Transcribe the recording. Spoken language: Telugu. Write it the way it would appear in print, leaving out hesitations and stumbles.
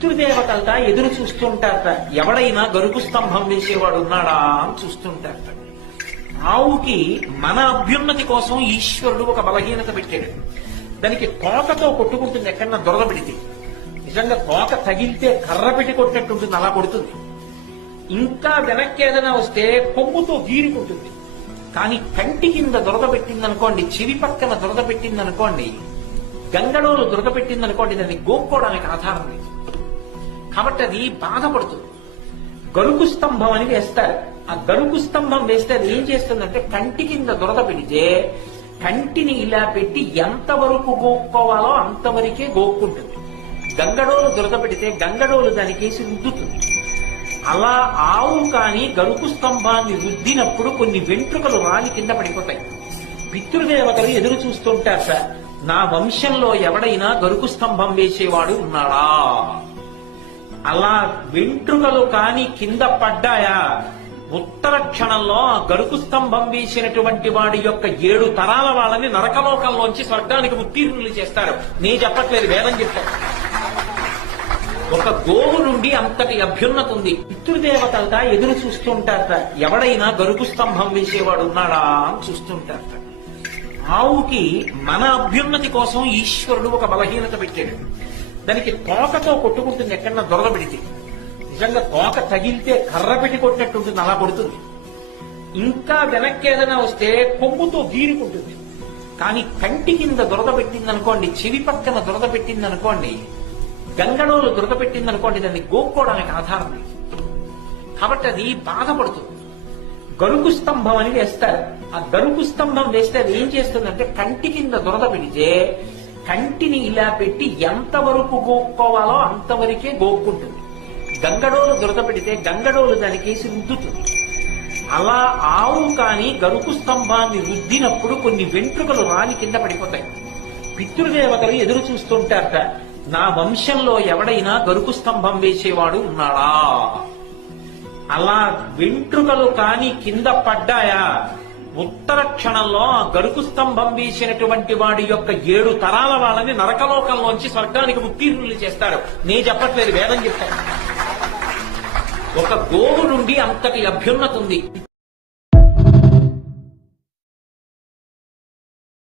పితృదేవతలట ఎదురు చూస్తుంటారట. ఎవడైనా గరుకు స్తంభం వేసేవాడు ఉన్నాడా అని చూస్తుంటారట. ఆవుకి మన అభ్యున్నతి కోసం ఈశ్వరుడు ఒక బలహీనత పెట్టాడు. దానికి తోకతో కొట్టుకుంటుంది ఎక్కడన్నా దొరద పెడితే. నిజంగా తోక తగిలితే కర్ర పెట్టి కొట్టినట్టుంటుంది, అలా కొడుతుంది. ఇంకా వెనక్కి ఏదైనా వస్తే కొమ్ముతో గీరుకుంటుంది. కానీ కంటి కింద దురద పెట్టిందనుకోండి, చెవి పక్కన దురద పెట్టిందనుకోండి, గంగడోలు దురద పెట్టిందనుకోండి, దాన్ని గోక్కోవడానికి ఆధారం లేదు. కాబట్టి అది బాధపడుతుంది. గరుకు స్తంభం అని వేస్తారు. ఆ గరుకు స్తంభం వేస్తే అది ఏం చేస్తుందంటే, కంటి కింద దురద పెడితే కంటిని ఇలా పెట్టి ఎంతవరకు గోక్కోవాలో అంతవరకే గోక్కుంటుంది. గంగడోలు దురద పెడితే గంగడోలు దానికేసి రుద్దుతుంది. అలా ఆవు కాని గరుకు స్తంభాన్ని రుద్దినప్పుడు కొన్ని వెంట్రుకలు రాలి కింద పడిపోతాయి. పితృదేవతలు ఎదురు చూస్తుంటారు, సార్ నా వంశంలో ఎవడైనా గరుకు స్తంభం వేసేవాడు ఉన్నాడా. అలా వెంట్రుకలు కాని కింద పడ్డాయా, ఉత్తర క్షణంలో గరుకు స్తంభం వేసినటువంటి వాడి యొక్క 7 తరాల వాళ్ళని నరకలోకంలోంచి స్వర్గానికి ఉత్తీర్ణులు చేస్తారు. నేను చెప్పట్లేదు, వేదం చెప్తాను. ఒక గోవు నుండి అంతటి అభ్యున్నతి ఉంది. పితృదేవతలట ఎదురు చూస్తుంటారట. ఎవడైనా గరుకు స్తంభం వేసేవాడు ఉన్నాడా అని చూస్తుంటారట. ఆవుకి మన అభ్యున్నతి కోసం ఈశ్వరుడు ఒక బలహీనత పెట్టాడు. దానికి తోకతో కొట్టుకుంటుంది ఎక్కడన్నా దొరద పెడితే. నిజంగా తోక తగిలితే కర్ర పెట్టి కొట్టినట్టుంటుంది, అలా కొడుతుంది. ఇంకా వెనక్కి ఏదైనా వస్తే కొమ్ముతో గీరుకుంటుంది. కానీ కంటి కింద దురద పెట్టిందనుకోండి, చెవి పక్కన దురద పెట్టిందనుకోండి, గంగడోలు దురద పెట్టిందనుకోండి, దాన్ని గోక్కోవడానికి ఆధారం లేదు. కాబట్టి అది బాధపడుతుంది. గరుకు స్తంభం అని వేస్తారు. ఆ గరుకు స్తంభం వేస్తే అది ఏం చేస్తుందంటే, కంటి కింద దురద పెడితే కంటిని ఇలా పెట్టి ఎంతవరకు గోక్కోవాలో అంతవరకే గోక్కుంటుంది. గంగడోలు దురద పెడితే గంగడోలు దానికేసి రుద్దుతుంది. అలా ఆవు కాని గరుకు స్తంభాన్ని రుద్దినప్పుడు కొన్ని వెంట్రుకలు రాలి కింద పడిపోతాయి. పితృదేవతలు ఎదురు చూస్తుంటారట. నా వంశంలో ఎవడైనా గరుకు స్తంభం వేసేవాడు ఉన్నాడా. అలా వెంట్రుకలు కాని కింద పడ్డాయా, ఉత్తర క్షణంలో గరుకు స్తంభం వేసినటువంటి వాడి యొక్క 7 తరాల వాళ్ళని నరకలోకంలోంచి స్వర్గానికి ఉత్తీర్ణులు చేస్తారు. నేను చెప్పట్లేదు, వేదం చెప్తాను. ఒక గోవు నుండి అంతటి అభ్యున్నతి ఉంది.